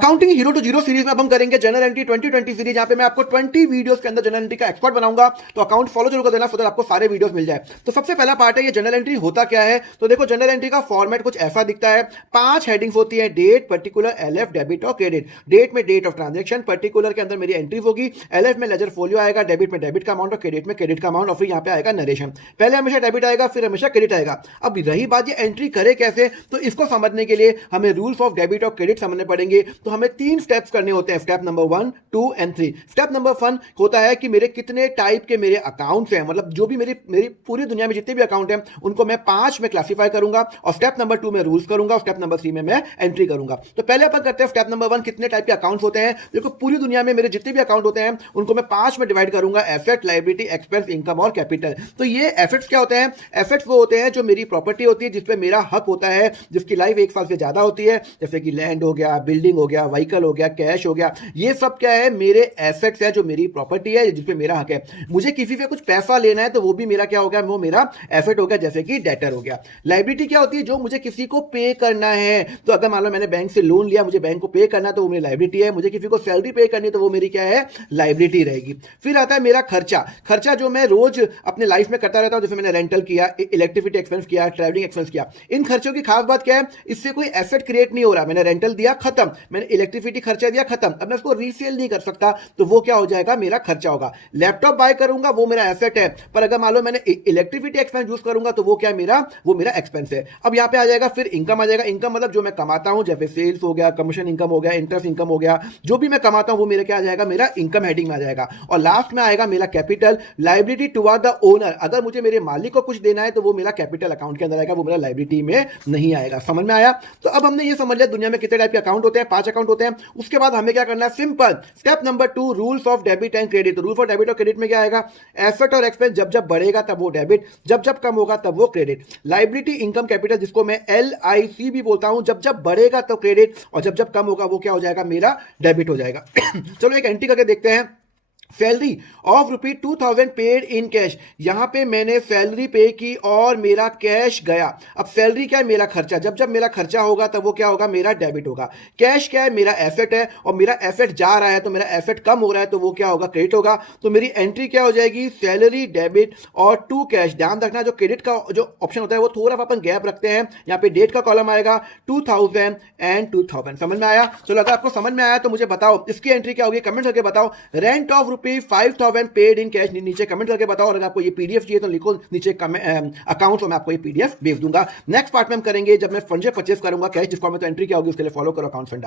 Accounting hero to zero series में अब हम करेंगे जनरल एंट्री 2020 सीरीज, जहां पे मैं आपको 20 वीडियोस के अंदर जनरल एंट्री का एक्सपर्ट बनाऊंगा। तो अकाउंट फॉलो जरूर कर देना, सो दैट आपको सारे वीडियोस मिल जाए। तो सबसे पहला पार्ट है ये जनरल एंट्री होता क्या है। तो देखो जनरल एंट्री का फॉर्मेट कुछ ऐसा दिखता है। 5 हेडिंग्स होती है, डेट, पर्टिकुलर, एलएफ, डेबिट और क्रेडिट। डेट में डेट ऑफ ट्रांजेक्शन, पर्टिकुलर के अंदर मेरी एंट्री होगी, एलएफ में लेजर फोलियो आएगा, डेबिट में डेबिट का अमाउंट और क्रेडिट में क्रेडिट का अमाउंट, और फिर यहाँ पे आएगा नरेशन। पहले हमेशा डेबिट आएगा, फिर हमेशा क्रेडिट आएगा। अब रही बात ये एंट्री करे कैसे, तो इसको समझने के लिए हमें रूल्स ऑफ डेबिट और क्रेडिट समझने पड़ेंगे। तो हमें 3 स्टेप्स करने होते हैं, step number 1, 2 and 3। Step number 1 होता है कि मेरे कितने टाइप के मेरे अकाउंट्स हैं, मतलब जो भी मेरी पूरी दुनिया में जितने भी अकाउंट हैं उनको मैं 5 में क्लासिफाई करूंगा, और स्टेप नंबर 2 में रूल्स करूंगा, और स्टेप नंबर 3 में मैं एंट्री करूंगा। तो पहले अपन करते हैं स्टेप नंबर 1, कितने टाइप के अकाउंट्स होते हैं। देखो पूरी दुनिया में मेरे जितने भी अकाउंट होते हैं उनको मैं 5 में डिवाइड करूंगा, एसेट, लायबिलिटी, एक्सपेंस, इनकम और कैपिटल। तो ये एसेट्स क्या होते हैं? एसेट्स वो होते हैं जो मेरी प्रॉपर्टी होती है, जिसपे मेरा हक होता है, जिसकी लाइफ 1 साल से ज्यादा होती है, जैसे कि लैंड हो गया, बिल्डिंग हो गया, व्हीकल हो गया, कैश हो गया। ये सब क्या है? मेरे एसेट्स है, जो मेरी प्रॉपर्टी है, जिसपे मेरा हक है। मुझे किसी से कुछ पैसा लेना है तो वो भी मेरा क्या हो गया? वो मेरा एसेट हो गया, जैसे कि डेटर हो गया। लायबिलिटी क्या होती है? जो मुझे किसी को पे करना है। तो अगर मान लो मैंने बैंक से लोन लिया, मुझे बैंक को पे करना है, तो वो मेरी लायबिलिटी है। मुझे किसी को सैलरी पे करनी है तो वो मेरी क्या है? लायबिलिटी रहेगी। फिर आता है मेरा खर्चा। खर्चा जो मैं रोज अपने लाइफ में करता रहता हूं, जैसे मैंने रेंटल किया, इलेक्ट्रिसिटी एक्सपेंस किया, ट्रैवलिंग एक्सपेंस किया। इन खर्चों की खास बात क्या है? इससे कोई एसेट क्रिएट नहीं हो रहा। मैंने रेंटल दिया, खत्म। मैंने इलेक्ट्रिसिटी खर्चा दिया, खत्म। अब मैं उसको रीसेल नहीं कर सकता, तो वो क्या हो जाएगा? मेरा खर्चा होगा। लैपटॉप बाय करूंगा, वो मेरा एसेट है, पर अगर मान लो मैंने इलेक्ट्रिसिटी एक्सपेंस यूज करूंगा तो वो क्या मेरा? वो मेरा एक्सपेंस है। अब यहां पे आ जाएगा फिर इनकम आ जाएगा। इनकम मतलब जो मैं कमाता हूं, जैसे सेल्स हो गया, कमीशन इनकम हो गया, इंटरेस्ट इनकम हो गया, जो भी मैं कमाता हूं वो मेरा क्या आ जाएगा? मेरा इनकम हेडिंग में आ जाएगा। और लास्ट में आएगा मेरा capital, liability toward the owner. अगर मुझे मेरे मालिक को कुछ देना है तो वो मेरा कैपिटल अकाउंट के अंदर आएगा, वो मेरा लायबिलिटी में नहीं आएगा। समझ में आया? तो अब हमने ये समझ लिया दुनिया में कितने टाइप के अकाउंट होते हैं, 5 अकाउंट होते हैं। उसके बाद हमें क्या करना है? Simple step number 2, rules of debit and credit. Rules of debit और क्रेडिट में क्या आएगा? एसेट और एक्सपेंस जब जब बढ़ेगा तब वो डेबिट, जब जब कम होगा तब वो क्रेडिट। लायबिलिटी, इनकम, कैपिटल, जिसको मैं LIC भी बोलता हूं, जब जब बढ़ेगा तो क्रेडिट, और जब जब कम होगा वो क्या हो जाएगा? मेरा डेबिट हो जाएगा। चलो एक एंट्री करके देखते हैं। Salary of ₹2000 paid in cash. यहां पे मैंने सैलरी पे की और मेरा कैश गया। अब सैलरी क्या है? मेरा खर्चा। जब जब मेरा खर्चा होगा तब वो क्या होगा? मेरा डेबिट होगा। कैश क्या है? मेरा एसेट है, और मेरा एसेट जा रहा है तो मेरा एसेट कम हो रहा है तो वो क्या होगा? क्रेडिट होगा। तो मेरी एंट्री क्या हो जाएगी? सैलरी, डेबिट और टू कैश। ध्यान रखना जो क्रेडिट का जो ऑप्शन होता है वो थोड़ा सा अपन गैप रखते हैं। यहां पे डेट का कॉलम आएगा 2000 एंड 2000। समझ में आया? चलो अगर आपको समझ में आया तो मुझे बताओ इसकी एंट्री क्या होगी, कमेंट करके बताओ। Rent of ₹5000 paid in cash, नीचे कमेंट करके बताओ। और अगर आपको ये पीडीएफ चाहिए तो लिखो नीचे अकाउंट, मैं आपको ये पीडीएफ भेज दूंगा। नेक्स्ट पार्ट में हम करेंगे जब मैं फंड परचेस करूंगा कैश डिस्काउंट में, तो एंट्री क्या होगी उसके लिए फॉलो करो अकाउंट फंडा।